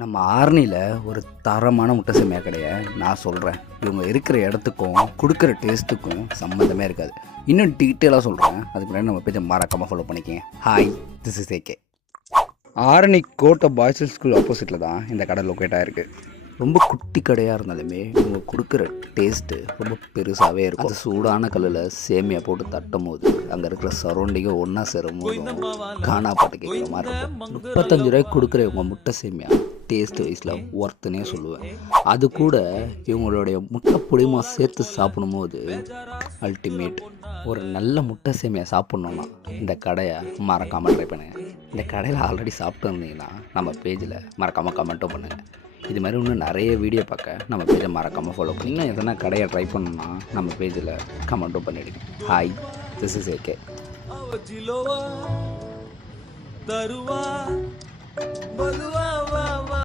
நம்ம ஆரணியில் ஒரு தரமான முட்டை சேமியா கடையை நான் சொல்கிறேன். இவங்க இருக்கிற இடத்துக்கும் கொடுக்குற டேஸ்ட்டுக்கும் சம்மந்தமே இருக்காது. இன்னும் டீட்டெயிலாக சொல்கிறேன். அதுக்கு முன்னாடி நம்ம பேஜை மறக்காமல் ஃபாலோ பண்ணிக்கங்க. Hi, this is AK. Arani கோட்டை பாய்ஸ் ஸ்கூல் ஆப்போசிட்டில் தான் இந்த கடை லொக்கேட் ஆகிருக்கு. ரொம்ப குட்டி கடையாக இருந்தாலுமே இவங்க கொடுக்குற டேஸ்ட்டு ரொம்ப பெருசாகவே இருக்கும். அது சூடான கல்லில் சேமியா போட்டு தட்டும் போது அங்கே இருக்கிற சரௌண்டிங்கை ஒன்றா சேரும் போது காணா பாட்டு கேட்குற மாதிரி இருக்கும். 35 ரூபாய்க்கு கொடுக்குற இவங்க முட்டை சேமியா டேஸ்ட் வைஸில் ஒர்த்துனே சொல்லுவேன். அது கூட இவங்களுடைய முட்டை பொடிமா சேர்த்து சாப்பிடும்போது அல்டிமேட். ஒரு நல்ல முட்டை சேமியா சாப்பிட்ணுன்னா இந்த கடையை மறக்காமல் ட்ரை பண்ணுங்கள். இந்த கடையில் ஆல்ரெடி சாப்பிட்டு இருந்தீங்கன்னா நம்ம பேஜில் மறக்காமல் கமெண்ட்டும் பண்ணுங்கள். இது மாதிரி இன்னும் நிறைய வீடியோ பார்க்க நம்ம பேஜை மறக்காமல் ஃபாலோ பண்ணிங்கன்னா எதனா கடையை ட்ரை பண்ணணும்னா நம்ம பேஜில் கமெண்ட்டும் பண்ணிவிடுங்க. Hi, this is AK.